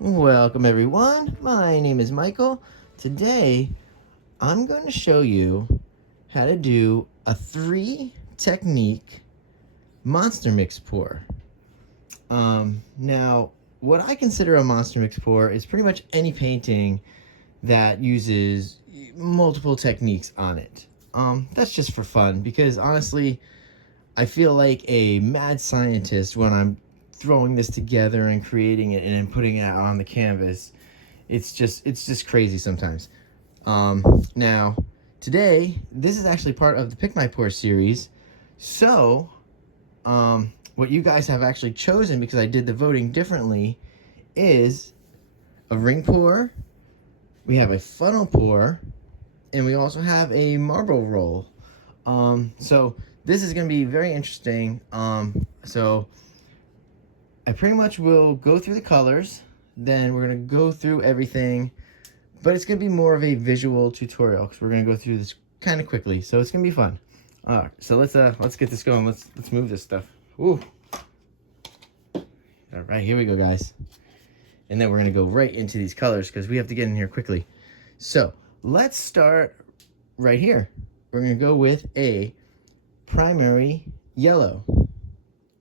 Welcome everyone, my name is Michael. Today I'm going to show you how to do a 3-technique monster mix pour. Now what I consider a monster mix pour is pretty much any painting that uses multiple techniques on it. That's just for fun because honestly I feel like a mad scientist when I'm throwing this together and creating it and then putting it on the canvas. It's just crazy sometimes. Now today this is actually part of the Pick My Pour series. So what you guys have actually chosen, because I did the voting differently, is a ring pour, we have a funnel pour, and we also have a marble roll. So this is going to be very interesting. So I pretty much will go through the colors, then we're going to go through everything, but it's going to be more of a visual tutorial because we're going to go through this kind of quickly, so it's going to be fun. All right, so let's get this going. Let's move this stuff. Ooh. All right, here we go, guys. And then we're going to go right into these colors because we have to get in here quickly. So let's start right here. We're going to go with a primary yellow,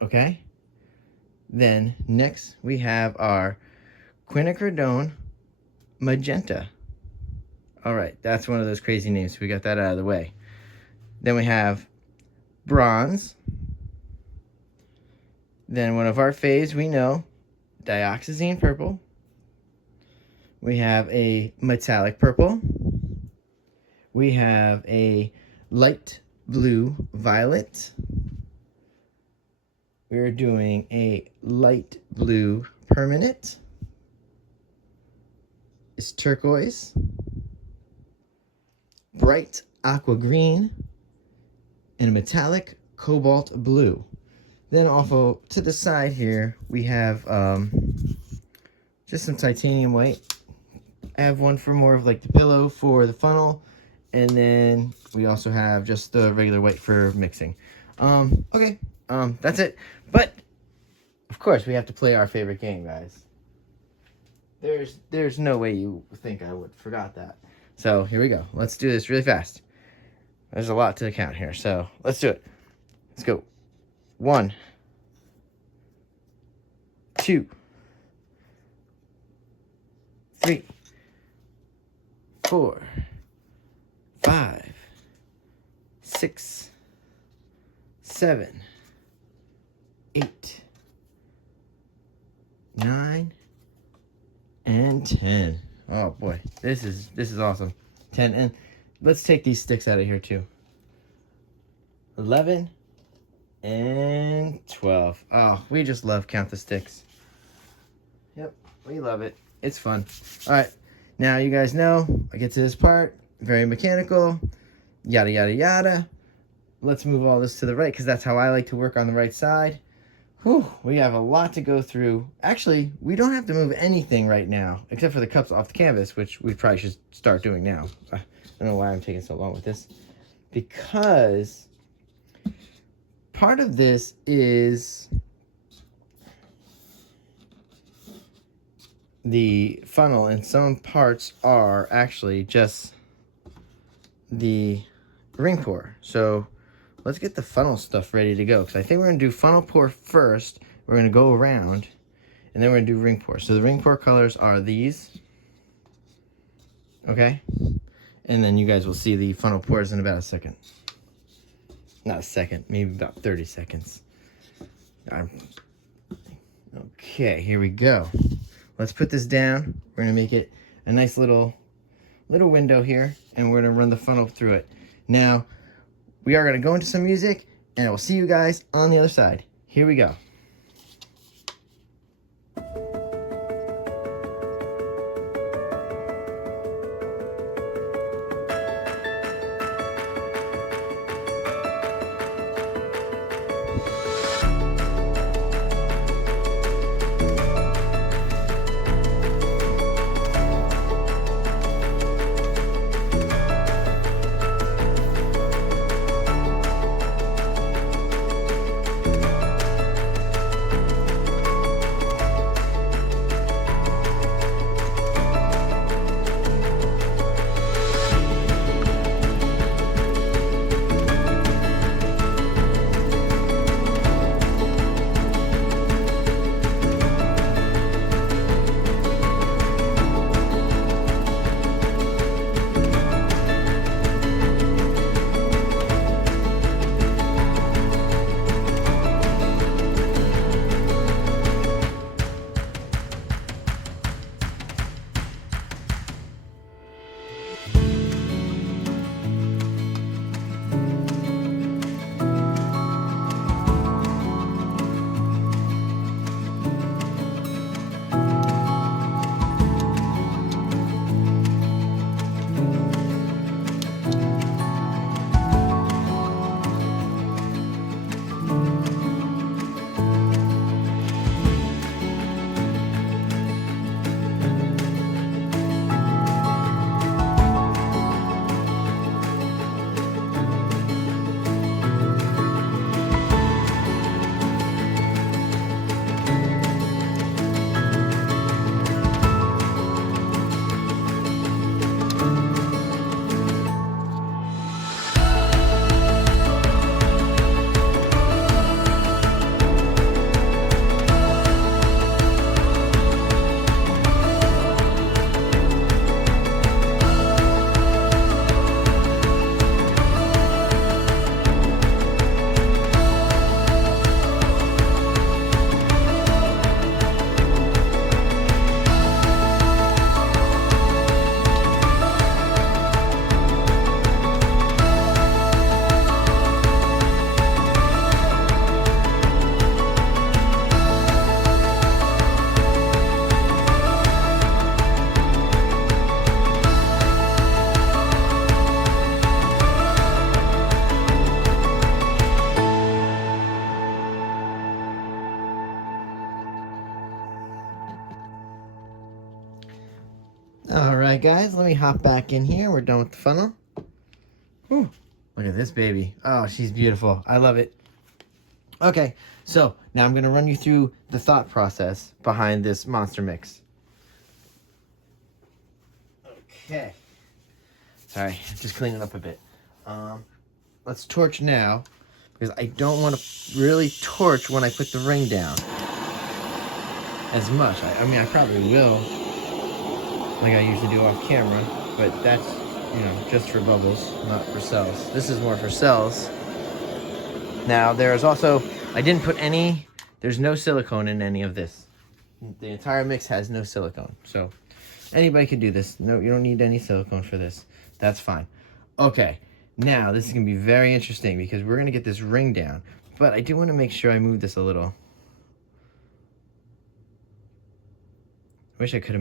okay? Then next we have our quinacridone magenta. All right, that's one of those crazy names. We got that out of the way. Then we have bronze. Then one of our faves, we know, dioxazine purple. We have a metallic purple. We have a light blue violet. We're doing a light blue permanent. It's turquoise. Bright aqua green. And a metallic cobalt blue. Then also to the side here, we have just some titanium white. I have one for more of like the pillow for the funnel. And then we also have just the regular white for mixing. Okay, that's it. But of course we have to play our favorite game, guys. There's no way you think I would forgot that. So here we go. Let's do this really fast. There's a lot to count here, so let's do it. Let's go. 1, 2, 3, 4, 5, 6, 7, 8, 9, and 10. Oh boy, this is awesome. 10, and let's take these sticks out of here too. 11 and 12. Oh, we just love count the sticks. Yep, we love it. It's fun. All right, now you guys know I get to this part. Very mechanical, yada yada yada. Let's move all this to the right because that's how I like to work on the right side. Whew, we have a lot to go through. Actually, we don't have to move anything right now except for the cups off the canvas, which we probably should start doing now. I don't know why I'm taking so long with this, because part of this is the funnel, and some parts are actually just the ring pour. So let's get the funnel stuff ready to go, because I think we're going to do funnel pour first. We're going to go around, and then we're going to do ring pour. So the ring pour colors are these. Okay? And then you guys will see the funnel pours in about a second. Not a second, maybe about 30 seconds. Okay, here we go. Let's put this down. We're going to make it a nice little window here, and we're going to run the funnel through it. Now, we are going to go into some music, and I will see you guys on the other side. Here we go. right, guys, let me hop back in here. We're done with the funnel. Whew. Look at this baby. Oh, she's beautiful. I love it. Okay, so now I'm going to run you through the thought process behind this monster mix. Okay. Sorry, just cleaning up a bit. Let's torch now, because I don't want to really torch when I put the ring down as much. I mean, I probably will, like I usually do off camera, but that's, you know, just for bubbles, not for cells. This is more for cells. Now, there's also, I didn't put any, there's no silicone in any of this. The entire mix has no silicone, so anybody can do this. No, you don't need any silicone for this. That's fine. Okay, now this is going to be very interesting because we're going to get this ring down, but I do want to make sure I move this a little. I wish I could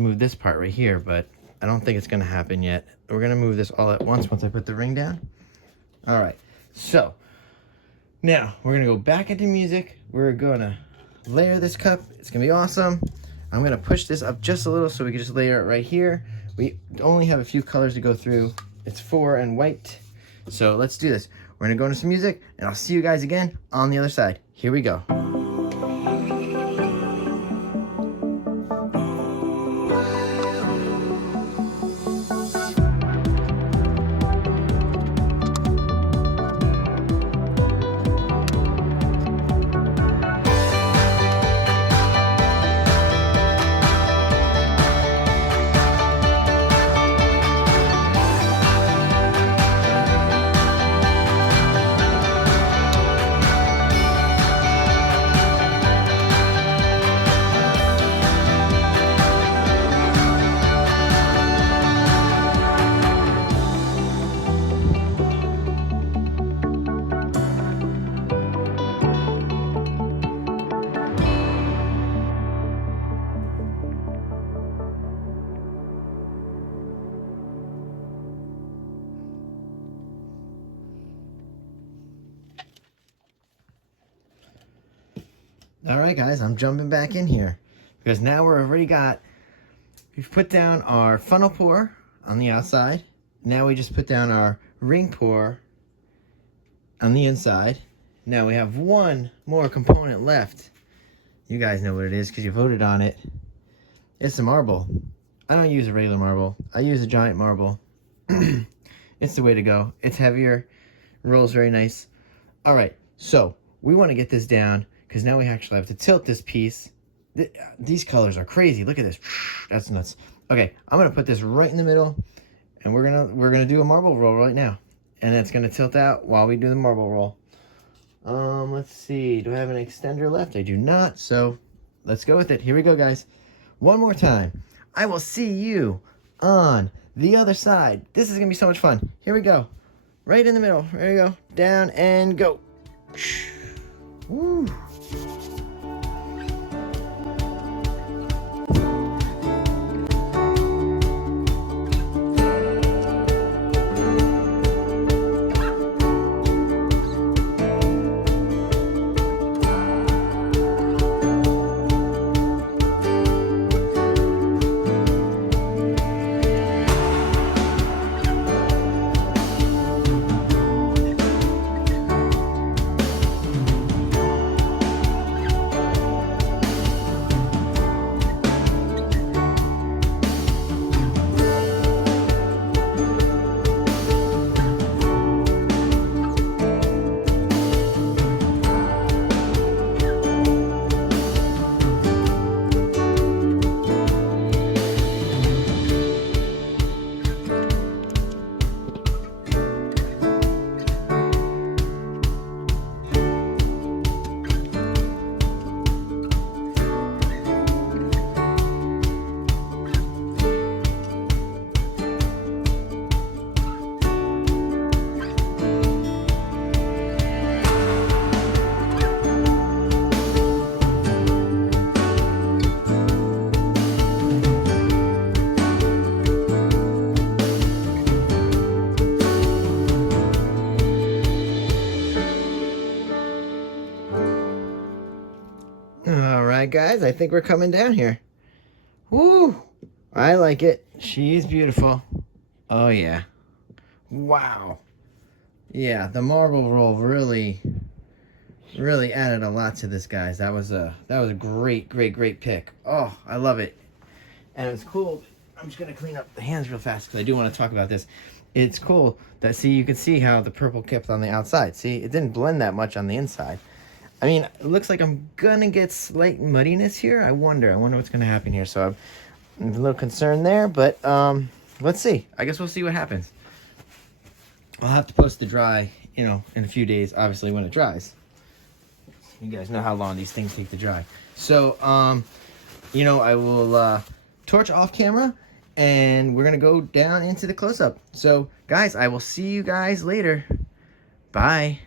move this part right here, but I don't think it's going to happen yet. We're going to move this all at once I put the ring down. All right, so now we're going to go back into music. We're going to layer this cup. It's going to be awesome. I'm going to push this up just a little so we can just layer it right here. We only have a few colors to go through. It's 4 and white. So let's do this. We're going to go into some music, and I'll see you guys again on the other side. Here we go. All right, guys, I'm jumping back in here because now we've put down our funnel pour on the outside. Now we just put down our ring pour on the inside. Now we have one more component left. You guys know what it is because you voted on it. It's a marble. I don't use a regular marble. I use a giant marble. It's the way to go. It's heavier, rolls very nice. All right, so we want to get this down because now we actually have to tilt this piece. These colors are crazy. Look at this. That's nuts. Okay, I'm gonna put this right in the middle, and we're gonna do a marble roll right now, and it's gonna tilt out while we do the marble roll. Let's see. Do I have an extender left? I do not. So let's go with it. Here we go, guys. One more time. I will see you on the other side. This is gonna be so much fun. Here we go. Right in the middle. There we go. Down and go. Woo. All right, guys, I think we're coming down here. Woo! I like it. She is beautiful. Oh yeah. Wow. Yeah, the marble roll really added a lot to this, guys. That was a great pick. Oh, I love it. And it's cool. I'm just gonna clean up the hands real fast because I do want to talk about this. It's cool that, see, you can see how the purple kept on the outside. See, it didn't blend that much on the inside. I mean, it looks like I'm gonna get slight muddiness here. I wonder what's gonna happen here. So I'm a little concerned there, but let's see. I guess we'll see what happens. I'll have to post the dry, you know, in a few days, obviously, when it dries. You guys know how long these things take to dry. So, you know, I will torch off camera, and we're going to go down into the close-up. So, guys, I will see you guys later. Bye.